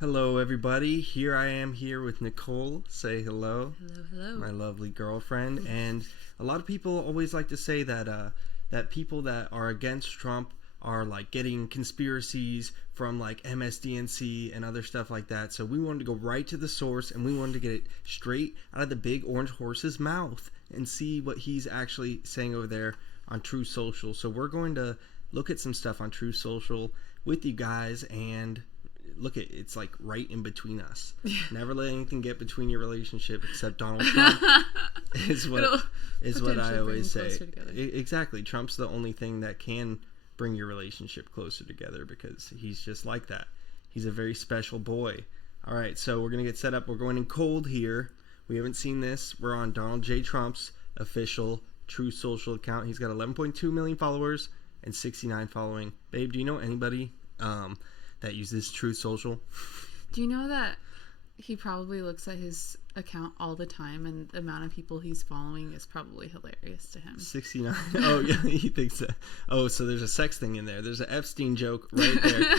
Hello, everybody. Here I am here with Nicole. Say hello. Hello, hello. My lovely girlfriend. And a lot of people always like to say that people that are against Trump are like getting conspiracies from like MSDNC and other stuff like that. So we wanted to go right to the source and we wanted to get it straight out of the big orange horse's mouth and see what he's actually saying over there on True Social. So we're going to look at some stuff on True Social with you guys and look at it's like right in between us. Never let anything get between your relationship except Donald Trump is what I always say. Exactly. Trump's the only thing that can bring your relationship closer together because he's just like that. He's a very special boy. All right, so we're going to get set up. We're going in cold here. We haven't seen this. We're on Donald J. Trump's official True Social account. He's got 11.2 million followers and 69 following. Babe, do you know anybody that uses True Social? Do you know that he probably looks at his account all the time and the amount of people he's following is probably hilarious to him? 69. Oh, yeah, he thinks that. Oh, so there's a sex thing in there. There's an Epstein joke right there.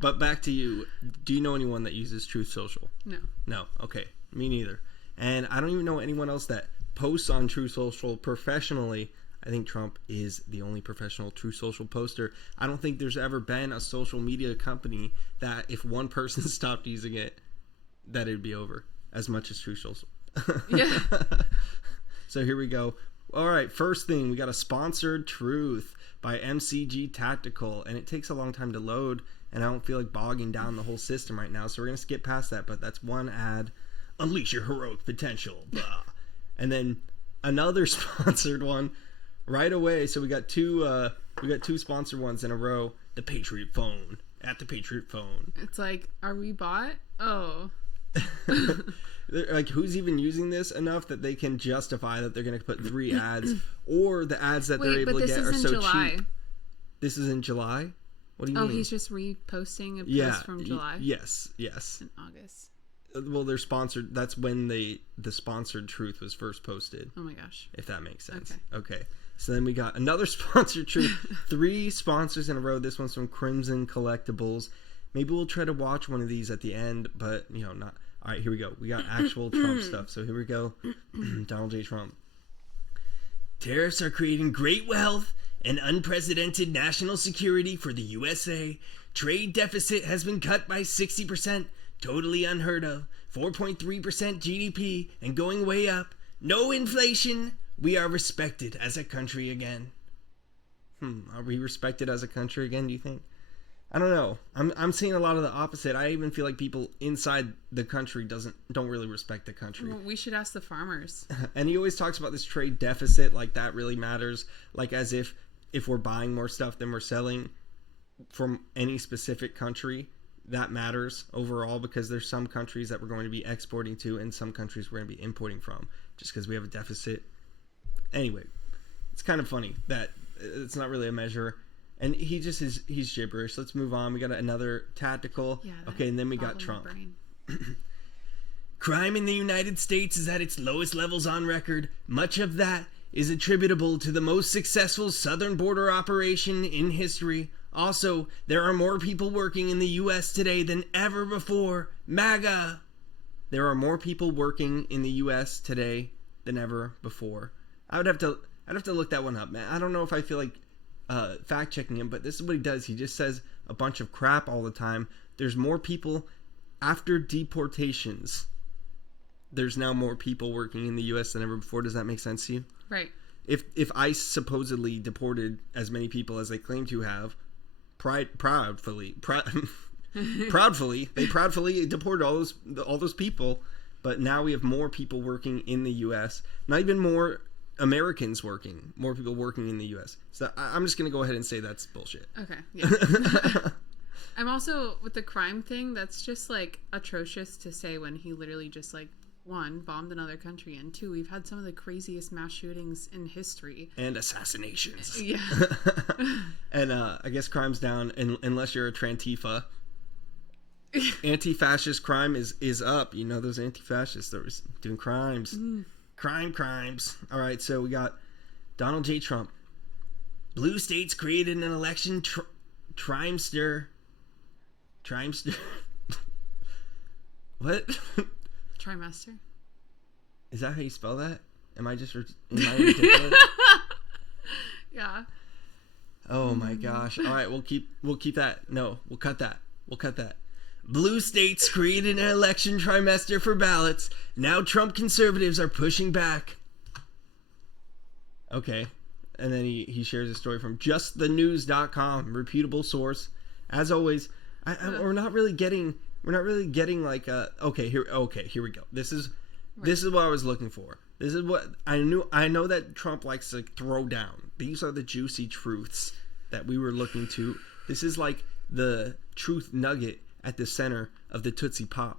But back to you. Do you know anyone that uses Truth Social? No. No. Okay. Me neither. And I don't even know anyone else that posts on True Social professionally. I think Trump is the only professional True Social poster. I don't think there's ever been a social media company that if one person stopped using it, that it'd be over as much as True Social. Yeah. So here we go. All right, first thing, we got a sponsored truth by MCG Tactical, and it takes a long time to load, and I don't feel like bogging down the whole system right now, so we're going to skip past that, but that's one ad. Unleash your heroic potential. Blah. And then another sponsored one right away. So we got two sponsored ones in a row. The Patriot Phone. At the Patriot Phone. It's like, are we bought? Oh. Like, who's even using this enough that they can justify that they're going to put 3 ads, or the ads that they're able to get are so July. cheap? This is in July? What do you mean? Oh, he's just reposting a post from July? Yes. In August. Well, they're sponsored. That's when the sponsored truth was first posted. Oh my gosh. If that makes sense. Okay. So then we got another sponsored truth. 3 sponsors in a row. This one's from Crimson Collectibles. Maybe we'll try to watch one of these at the end, but not. All right, here we go. We got actual Trump stuff. So here we go. Donald J. Trump. Tariffs are creating great wealth and unprecedented national security for the USA. Trade deficit has been cut by 60%. Totally unheard of. 4.3% GDP and going way up. No inflation. We are respected as a country again. Are we respected as a country again, do you think? I don't know. I'm seeing a lot of the opposite. I even feel like people inside the country don't really respect the country. Well, we should ask the farmers. And he always talks about this trade deficit like that really matters. Like as if we're buying more stuff than we're selling from any specific country, that matters overall because there's some countries that we're going to be exporting to and some countries we're going to be importing from just because we have a deficit. Anyway, it's kind of funny that it's not really a measure. And he's gibberish. Let's move on. We got another tactical. Yeah, okay, and then we got Trump. Crime in the United States is at its lowest levels on record. Much of that is attributable to the most successful southern border operation in history. Also, there are more people working in the U.S. today than ever before. MAGA! There are more people working in the U.S. today than ever before. I'd have to look that one up, man. I don't know if I feel like fact checking him, but this is what he does. He just says a bunch of crap all the time. There's more people after deportations. There's now more people working in the U.S. than ever before. Does that make sense to you? Right. If ICE supposedly deported as many people as they claim to have, proudfully deported all those people, but now we have more people working in the U.S. Not even more Americans working, more people working in the U.S. So I'm just going to go ahead and say that's bullshit. Okay, yeah. I'm also, with the crime thing, that's just, like, atrocious to say when he literally just, like, 1, bombed another country, and 2, we've had some of the craziest mass shootings in history. And assassinations. Yeah. And I guess crime's down, unless you're a Trantifa. Anti-fascist crime is up. You know those anti-fascists that were doing crimes. Crimes. All right, so we got Donald J. Trump. Blue states created an election trimester. What? Trimester. Is that how you spell that? Am I ridiculous? Yeah. Oh my gosh. All right, we'll keep that. No, we'll cut that. Blue states created an election trimester for ballots. Now Trump conservatives are pushing back. Okay. And then he shares a story from justthenews.com, reputable source. As always, we're not really getting like okay, here we go. This is what I was looking for. This is what I know that Trump likes to throw down. These are the juicy truths that we were looking to. This is like the truth nugget at the center of the Tootsie Pop.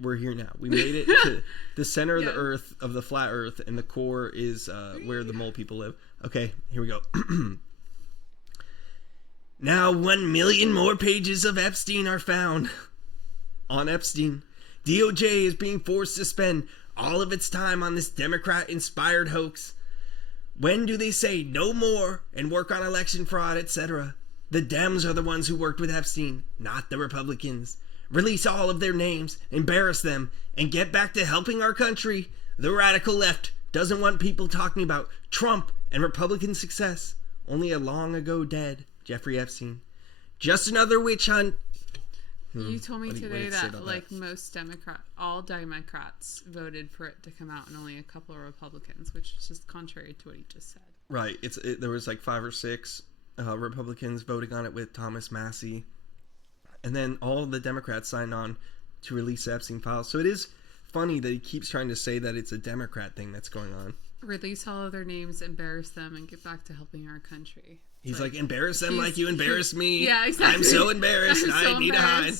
We're here now. We made it to the center of the earth, of the flat earth, and the core is where the mole people live. Okay, here we go. Now 1 million more pages of Epstein are found. On Epstein, DOJ is being forced to spend all of its time on this Democrat-inspired hoax. When do they say no more and work on election fraud, etc.? The Dems are the ones who worked with Epstein, not the Republicans. Release all of their names, embarrass them, and get back to helping our country. The radical left doesn't want people talking about Trump and Republican success. Only a long ago dead Jeffrey Epstein. Just another witch hunt. You told me today that like all Democrats voted for it to come out, and only a couple of Republicans, which is just contrary to what he just said. Right. There was like 5 or 6 Republicans voting on it with Thomas Massey, and then all the Democrats signed on to release the Epstein files. So it is funny that he keeps trying to say that it's a Democrat thing that's going on. Release all of their names, embarrass them, and get back to helping our country. He's like embarrass them like you embarrassed me. Yeah, exactly. I'm so embarrassed. I need to hide.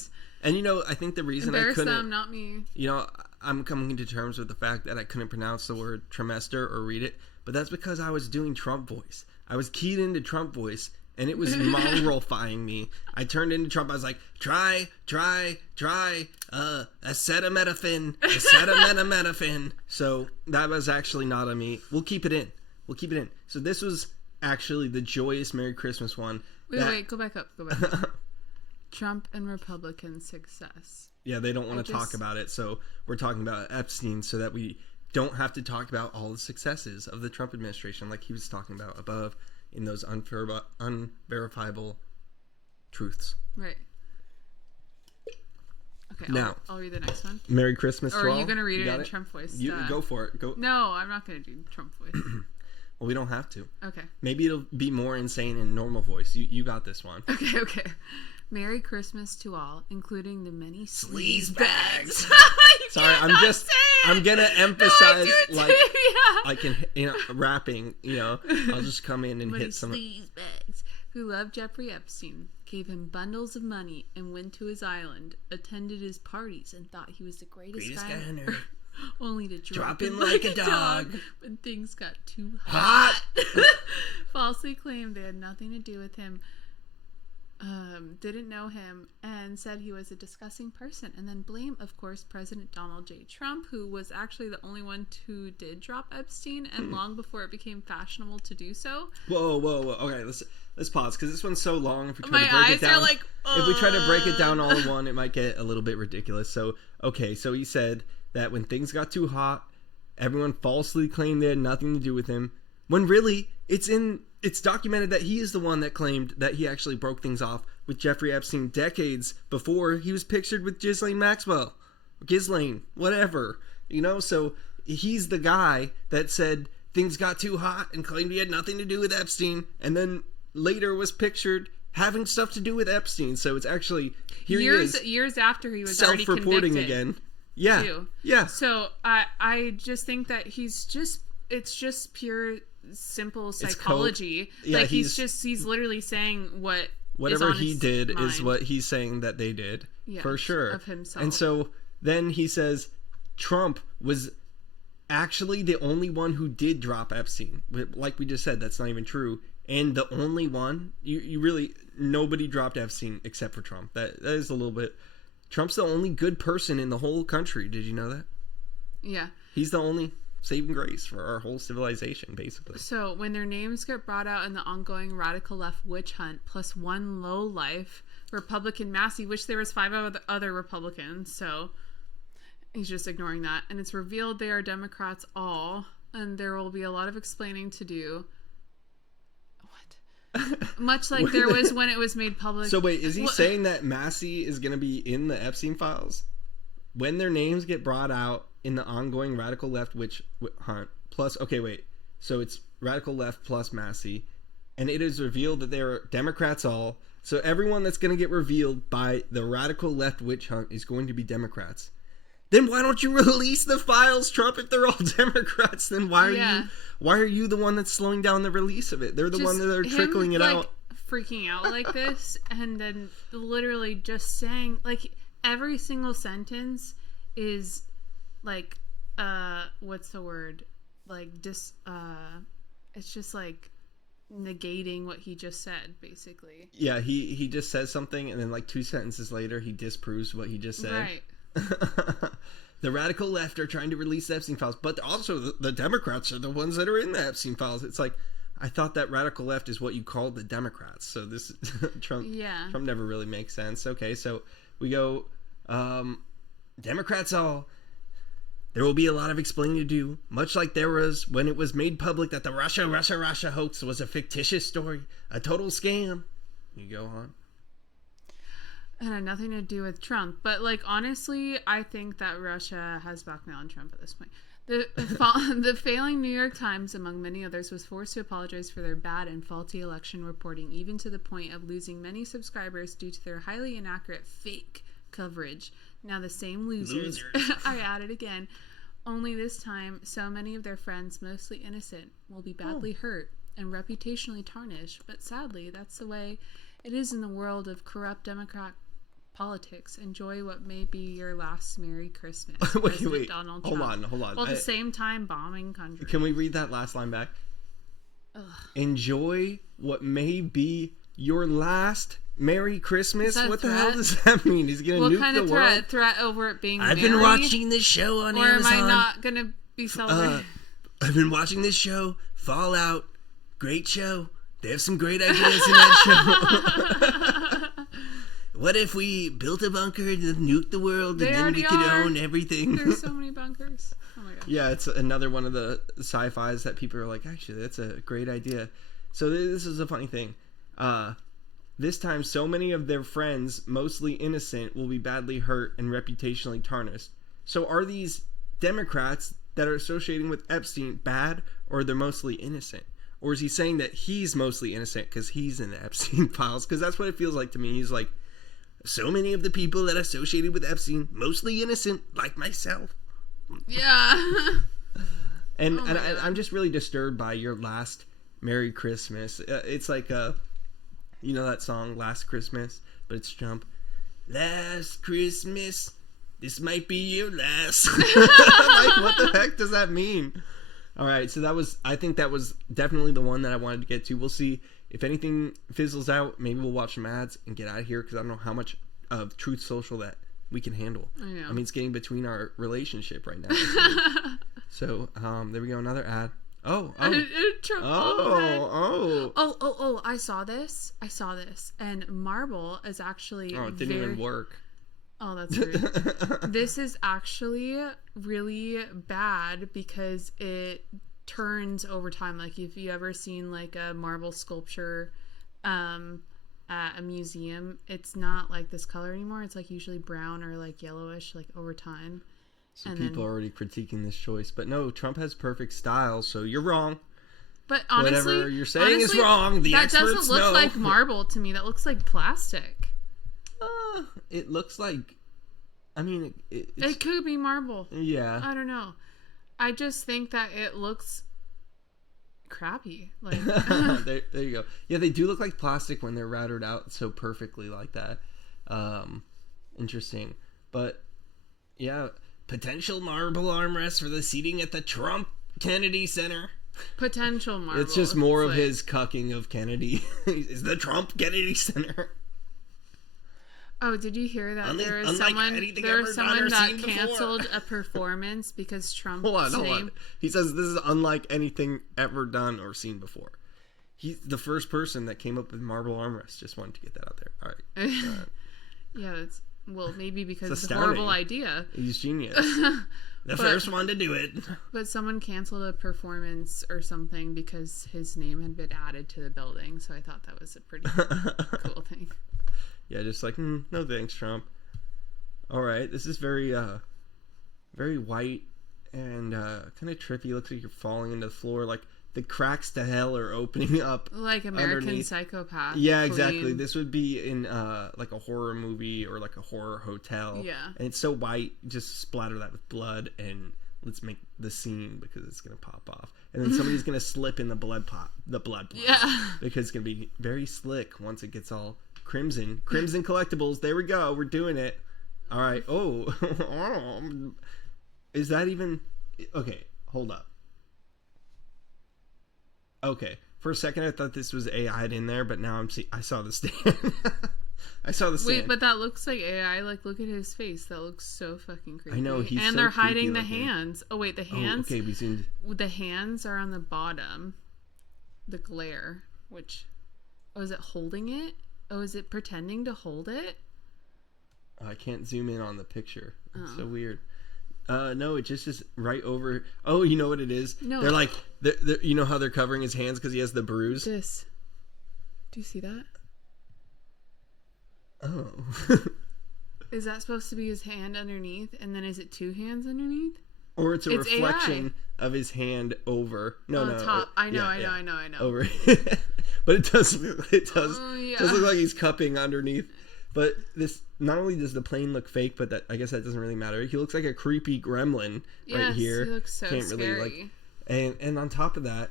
And I think the reason embarrass I couldn't... them, not me. I'm coming to terms with the fact that I couldn't pronounce the word trimester or read it, but that's because I was doing Trump voice. I was keyed into Trump voice, and it was mongrelifying me. I turned into Trump. I was like, try, acetaminophen. So that was actually not on me. We'll keep it in. So this was actually the joyous Merry Christmas one. Wait, go back up. Trump and Republican success. Yeah, they don't want to talk about it, so we're talking about Epstein so that we don't have to talk about all the successes of the Trump administration like he was talking about above in those unverifiable truths. Right. Okay, now, I'll read the next one. Merry Christmas or to all. are you going to read it in Trump voice? You go for it. Go. No, I'm not going to do Trump voice. Well, we don't have to. Okay. Maybe it'll be more insane in normal voice. You got this one. Okay. Merry Christmas to all, inclling the many sleaze bags. Sorry, I'm gonna emphasize rapping. I'll just come in and hit some sleaze bags who loved Jeffrey Epstein, gave him bundles of money, and went to his island, attended his parties, and thought he was the greatest guy on earth. Only to drop in like a dog when things got too hot. Falsely claimed they had nothing to do with him, didn't know him, and said he was a disgusting person, and then blame, of course, President Donald J. Trump, who was actually the only one who did drop Epstein, and long before it became fashionable to do so. Whoa. Okay, let's pause, because this one's so long. If we try My to break eyes it down, are like, if we try to break it down all in one, it might get a little bit ridiculous. So he said that when things got too hot, everyone falsely claimed they had nothing to do with him, when really it's documented that he is the one that claimed that he actually broke things off with Jeffrey Epstein decades before he was pictured with Ghislaine Maxwell. Ghislaine, whatever. So he's the guy that said things got too hot and claimed he had nothing to do with Epstein, and then later was pictured having stuff to do with Epstein. So it's actually, years after he was self-reporting again. Yeah. Too. Yeah. So I just think that it's just pure simple psychology. He's literally saying whatever he did is what he's saying that they did. Yeah, for sure. Of himself. And so then he says Trump was actually the only one who did drop Epstein. Like we just said, that's not even true. And the only one, nobody dropped Epstein except for Trump. That is a little bit. Trump's the only good person in the whole country. Did you know that? Yeah. He's the only saving grace for our whole civilization, basically. So when their names get brought out in the ongoing radical left witch hunt, plus one low-life Republican Massey, which there was 5 other Republicans, so He's just ignoring that. And it's revealed they are Democrats all, and there will be a lot of explaining to do. What? Much like there was when it was made public. So wait, is he saying that Massey is going to be in the Epstein files? When their names get brought out in the ongoing radical left witch hunt, plus, okay, wait. So it's radical left plus Massey, and it is revealed that they are Democrats all. So everyone that's going to get revealed by the radical left witch hunt is going to be Democrats. Then why don't you release the files, Trump? If they're all Democrats, then why are you the one that's slowing down the release of it? They're the one that are trickling it out. Freaking out like this, and then literally just saying, like, every single sentence is like, what's the word? Like, it's just like negating what he just said, basically. Yeah, he just says something, and then like 2 sentences later, he disproves what he just said. Right. The radical left are trying to release the Epstein files, but also the Democrats are the ones that are in the Epstein files. It's like, I thought that radical left is what you called the Democrats. So this Trump never really makes sense. Okay, so we go Democrats all. There will be a lot of explaining to do, much like there was when it was made public that the Russia hoax was a fictitious story, a total scam. You go on. It had nothing to do with Trump. But, like, honestly, I think that Russia has blackmailed Trump at this point. The failing New York Times, among many others, was forced to apologize for their bad and faulty election reporting, even to the point of losing many subscribers due to their highly inaccurate fake coverage. Now the same losers. I added again. Only this time, so many of their friends, mostly innocent, will be badly hurt and reputationally tarnished. But sadly, that's the way it is in the world of corrupt Democrat politics. Enjoy what may be your last Merry Christmas. wait. Donald Trump. Hold on. Well, at the same time, bombing countries. Can we read that last line back? Ugh. Enjoy what may be your last Merry Christmas. What the hell does that mean? He's gonna nuke the world? What kind of threat over it being? I've been watching this show on Amazon. Or am I not gonna be celebrating? I've been watching this show, Fallout. Great show. They have some great ideas in that show. What if we built a bunker and nuke the world and then we could own everything? There's so many bunkers. Oh my gosh. Yeah, it's another one of the sci-fis that people are like, actually, that's a great idea. So this is a funny thing. This time, so many of their friends, mostly innocent, will be badly hurt and reputationally tarnished. So are these Democrats that are associating with Epstein bad, or they're mostly innocent? Or is he saying that he's mostly innocent because he's in the Epstein files? Because that's what it feels like to me. He's like, so many of the people that associated with Epstein, mostly innocent, like myself. Yeah. And I'm just really disturbed by your last Merry Christmas. It's like, you know that song, Last Christmas? But it's Trump. Last Christmas, this might be your last. Like, what the heck does that mean? All right, so I think that was definitely the one that I wanted to get to. We'll see if anything fizzles out. Maybe we'll watch some ads and get out of here because I don't know how much of Truth Social that we can handle. I mean, it's getting between our relationship right now. So, there we go, another ad. Oh, I saw this. And Marble is actually it didn't even work. Oh, that's rude. This is actually really bad because it turns over time. Like, if you ever seen like a marble sculpture at a museum, it's not like this color anymore. It's like usually brown or like yellowish, like over time. So people are already critiquing this choice. But no, Trump has perfect style, so you're wrong. But honestly, whatever you're saying is wrong. The experts know. That doesn't look like marble to me. That looks like plastic. It looks like, I mean, it could be marble. Yeah. I don't know. I just think that it looks crappy. Like there you go. Yeah, they do look like plastic when they're routed out so perfectly like that. Interesting. But yeah, potential marble armrest for the seating at the Trump Kennedy Center. Potential marble. It's just more of his cucking of Kennedy. Is the Trump Kennedy Center. Oh, did you hear that there was someone that canceled a performance because Trump's Hold on. He says this is unlike anything ever done or seen before. He's the first person that came up with marble armrest. Just wanted to get that out there. All right. Yeah, Well, maybe because It's it's a horrible astounding. idea. He's genius. The first one to do it. But someone canceled a performance or something because his name had been added to the building. So I thought that was a pretty cool thing. Yeah, just like, no thanks, Trump. All right, this is very white and kind of trippy. Looks like you're falling into the floor. Like the cracks to hell are opening up. Like American underneath. Psychopath. Yeah, exactly. Queen. This would be in like a horror movie or like a horror hotel. Yeah. And it's so white, just splatter that with blood and let's make the scene because it's gonna pop off. And then somebody's gonna slip in the blood pot. Yeah. Because it's gonna be very slick once it gets all crimson. Crimson collectibles. There we go. We're doing it. All right. Oh, is that even okay? Hold up. Okay, for a second I thought this was AI'd in there, but now I saw the stand. I saw the stand. Wait, but that looks like AI. Like, look at his face. That looks so fucking creepy. I know, he's and so they're creepy hiding the looking. hands. Oh wait, the hands. Oh, okay, we zoomed. The hands are on the bottom. The glare, which, oh, is it holding it? Oh, is it pretending to hold it? I can't zoom in on the picture. It's Oh. so weird. No, it just is right over. Oh, you know what it is? No. They're like, you know how they're covering his hands because he has the bruise? This. Do you see that? Oh. Is that supposed to be his hand underneath? And then is it two hands underneath? Or it's a It's reflection of his hand over. No, On no. top. I know, yeah, I know. Over. But it does Oh, yeah. does look like he's cupping underneath. But this, not only does the plane look fake, but that I guess that doesn't really matter. He looks like a creepy gremlin right here. He looks so scary. And on top of that,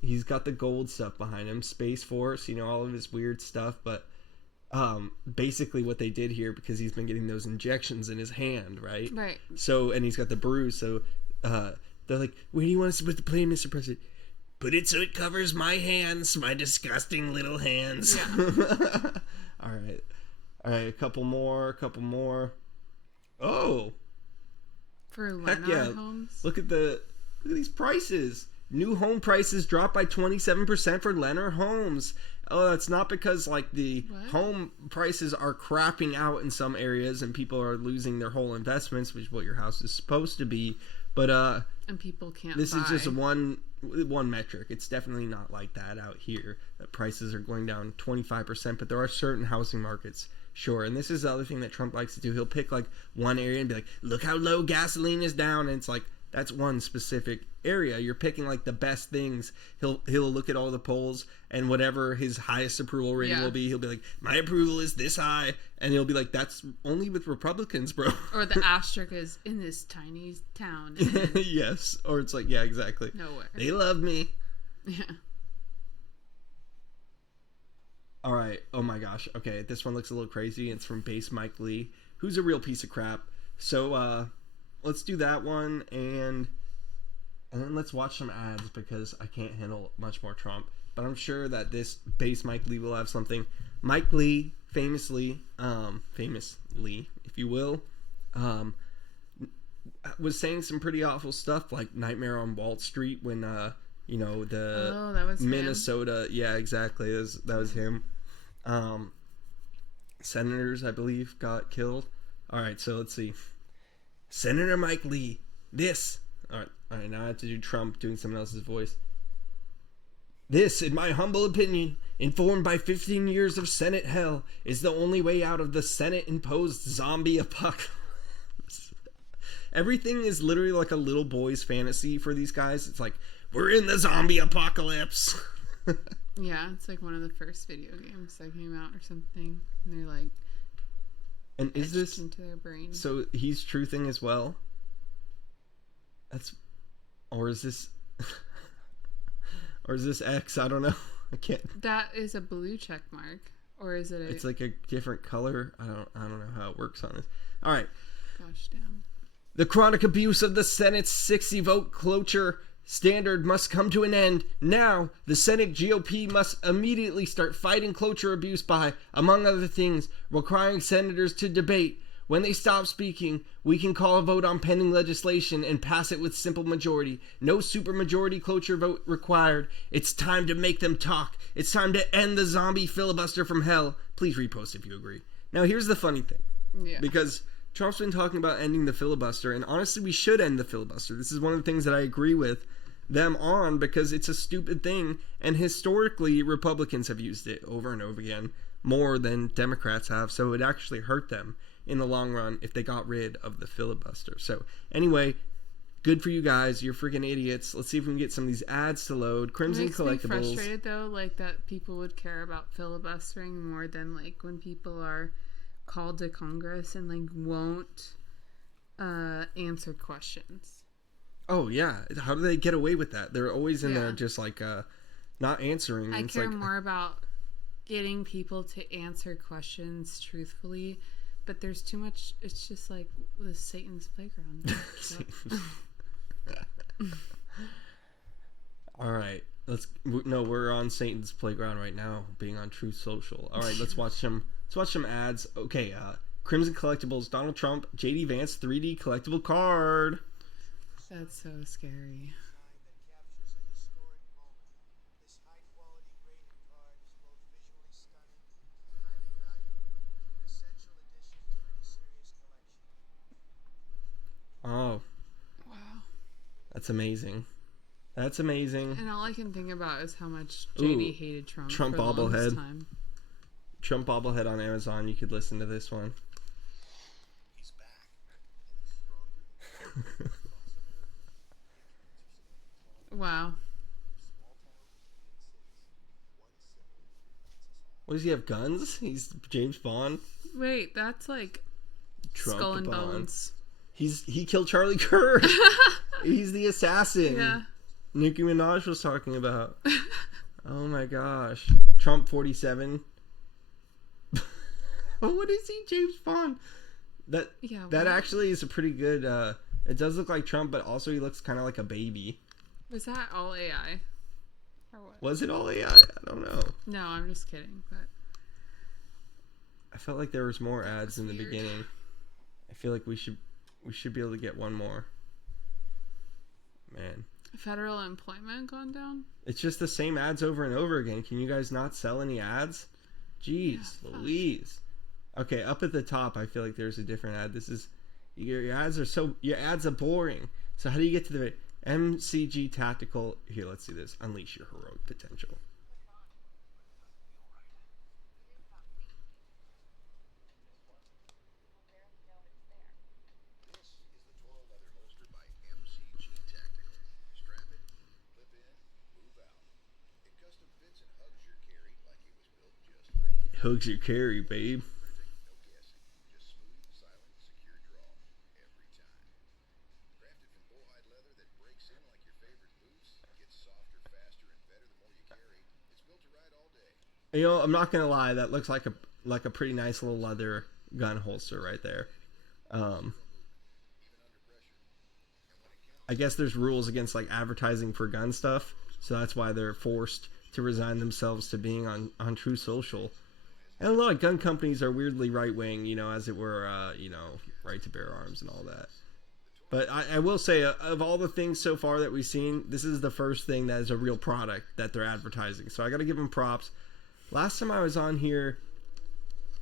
he's got the gold stuff behind him, Space Force, all of his weird stuff. But basically what they did here, because he's been getting those injections in his hand, right? Right. So, and he's got the bruise. So they're like, "Where do you want us to put the plane, Mr. President?" Put it so it covers my hands, my disgusting little hands. Yeah. All right, a couple more. Oh, For heck Lennar yeah! homes. Look at these prices. New home prices dropped by 27% for Lennar homes. Oh, that's not because like the home prices are crapping out in some areas and people are losing their whole investments, which is what your house is supposed to be. But and people can't. this buy. is just one metric. It's definitely not like that out here. That prices are going down 25%, but there are certain housing markets, sure. And this is the other thing that Trump likes to do. He'll pick like one area and be like, "Look how low gasoline is down," and it's like, that's one specific area. You're picking like the best things. He'll look at all the polls and whatever his highest approval rating will be, he'll be like, "My approval is this high," and he'll be like, "That's only with Republicans, bro." Or the asterisk is in this tiny town. Yes. Or it's like, yeah, exactly. Nowhere. They love me. Yeah. All right. Oh my gosh. Okay, this one looks a little crazy. It's from Base Mike Lee, who's a real piece of crap. So let's do that one, and then let's watch some ads because I can't handle much more Trump. But I'm sure that this Base Mike Lee will have something. Mike Lee, famously, if you will, was saying some pretty awful stuff like Nightmare on Wall Street when that was Minnesota. Him. Yeah, exactly. That was him. Senators, I believe, got killed. All right, so let's see. Senator Mike Lee, this. All right, now I have to do Trump doing someone else's voice. This, in my humble opinion, informed by 15 years of Senate hell, is the only way out of the Senate-imposed zombie apocalypse. Everything is literally like a little boy's fantasy for these guys. It's like, we're in the zombie apocalypse. Yeah, it's like one of the first video games that came out or something. And they're like, and is this into their brain? So he's truthing as well? Or is this X? I don't know. I can't. That is a blue check mark, or is it? It's like a different color. I don't know how it works on this. All right. Gosh damn. The chronic abuse of the Senate's 60-vote cloture standard must come to an end. Now, the Senate GOP must immediately start fighting cloture abuse by, among other things, requiring senators to debate. When they stop speaking, we can call a vote on pending legislation and pass it with simple majority. No supermajority cloture vote required. It's time to make them talk. It's time to end the zombie filibuster from hell. Please repost if you agree. Now, here's the funny thing. Yeah. Because Trump's been talking about ending the filibuster, and honestly, we should end the filibuster. This is one of the things that I agree with them on, because it's a stupid thing, and historically, Republicans have used it over and over again, more than Democrats have, so it actually hurt them in the long run if they got rid of the filibuster. So, anyway, good for you guys. You're freaking idiots. Let's see if we can get some of these ads to load. Crimson Collectibles. Makes me frustrated, though, like, that people would care about filibustering more than, like, when people are called to Congress and, like, won't answer questions. Oh, yeah. How do they get away with that? They're always in there just, like, not answering. I care more about getting people to answer questions truthfully, but there's too much. It's just like the Satan's playground. All right, we're on Satan's playground right now, being on Truth Social. All right, let's watch some ads. Okay, Crimson Collectibles, Donald Trump, JD Vance 3D collectible card. That's so scary. Oh. Wow. That's amazing. That's amazing. And all I can think about is how much JD hated Trump. Trump for the bobblehead. Time. Trump bobblehead on Amazon. You could listen to this one. He's back. Wow. What does he have? Guns? He's James Bond. Wait, that's like Trump Skull and Bond. Bones. He killed Charlie Kirk. He's the assassin. Yeah. Nicki Minaj was talking about. Oh my gosh. Trump 47. What is he? James Bond. That actually is a pretty good it does look like Trump, but also he looks kind of like a baby. Was that all AI? Or what? Was it all AI? I don't know. No, I'm just kidding, but I felt like there was more ads in the beginning. I feel like we should be able to get one more. Man. Federal employment gone down? It's just the same ads over and over again. Can you guys not sell any ads? Jeez, Louise. Okay, up at the top, I feel like there's a different ad. This is your ads are boring. So how do you get to the MCG Tactical? Here, let's see this. Unleash your heroic potential. Hugs your carry, babe. No guessing. Just smooth, silent, secure draw. Every time. Crafted from bullhide leather that breaks in like your favorite boots. Gets softer, faster, and better the more you carry. It's built to ride all day. You know, I'm not gonna lie, that looks like a pretty nice little leather gun holster right there. I guess there's rules against like advertising for gun stuff, so that's why they're forced to resign themselves to being on Truth Social. And a lot of gun companies are weirdly right-wing, you know, as it were, right to bear arms and all that. But I will say, of all the things so far that we've seen, this is the first thing that is a real product that they're advertising. So I got to give them props. Last time I was on here,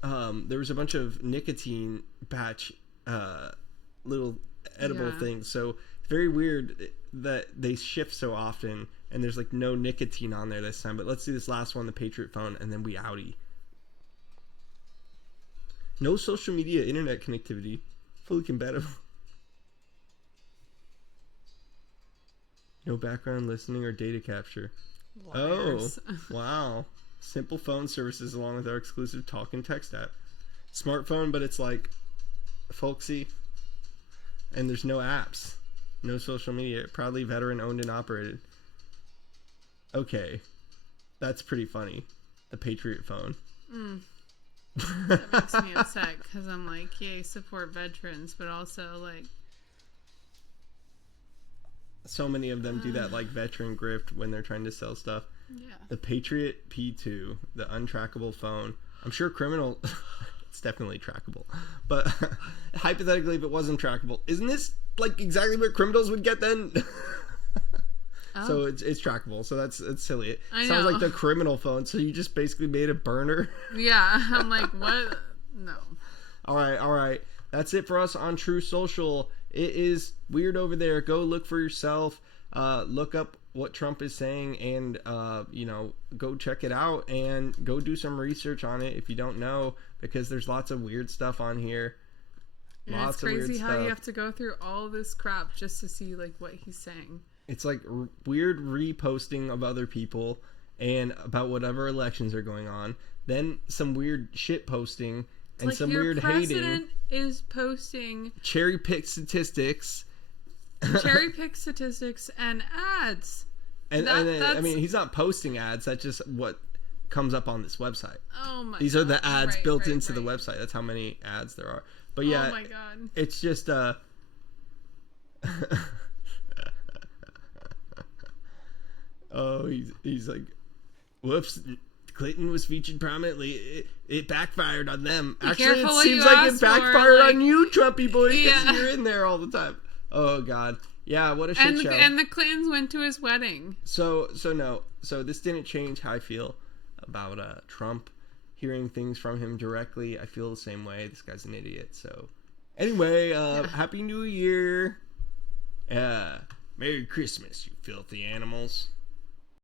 there was a bunch of nicotine patch, little edible things. So it's very weird that they shift so often, and there's like no nicotine on there this time. But let's do this last one, the Patriot phone, and then we outie. No social media internet connectivity. Fully compatible. No background listening or data capture. Liars. Oh, wow. Simple phone services along with our exclusive talk and text app. Smartphone, but it's like folksy. And there's no apps. No social media. Proudly veteran owned and operated. Okay. That's pretty funny. The Patriot phone. That makes me upset because I'm like, yay, support veterans, but also like so many of them do that like veteran grift when they're trying to sell stuff. Yeah. The Patriot P2, the untrackable phone. I'm sure criminal it's definitely trackable. But hypothetically if it wasn't trackable, isn't this like exactly what criminals would get then? So it's trackable. So it's silly. It sounds like the criminal phone. So you just basically made a burner. Yeah. I'm like, what? No. All right. That's it for us on True Social. It is weird over there. Go look for yourself. Look up what Trump is saying and, go check it out and go do some research on it if you don't know, because there's lots of weird stuff on here. And it's crazy how you have to go through all this crap just to see like what he's saying. It's like weird reposting of other people and about whatever elections are going on. Then some weird shit posting and some weird hating. Your president is posting cherry pick statistics and ads. And I mean, he's not posting ads. That's just what comes up on this website. Oh my! These are the ads built into the website. That's how many ads there are. But yeah, oh my God, it's just oh, he's like, whoops, Clinton was featured prominently. It backfired on them. Actually, it seems like it backfired on you, Trumpy boy, because you're in there all the time. Oh God, yeah, what a shit show. And the Clintons went to his wedding. So this didn't change how I feel about Trump. Hearing things from him directly, I feel the same way. This guy's an idiot. So anyway, Happy New Year. Merry Christmas, you filthy animals.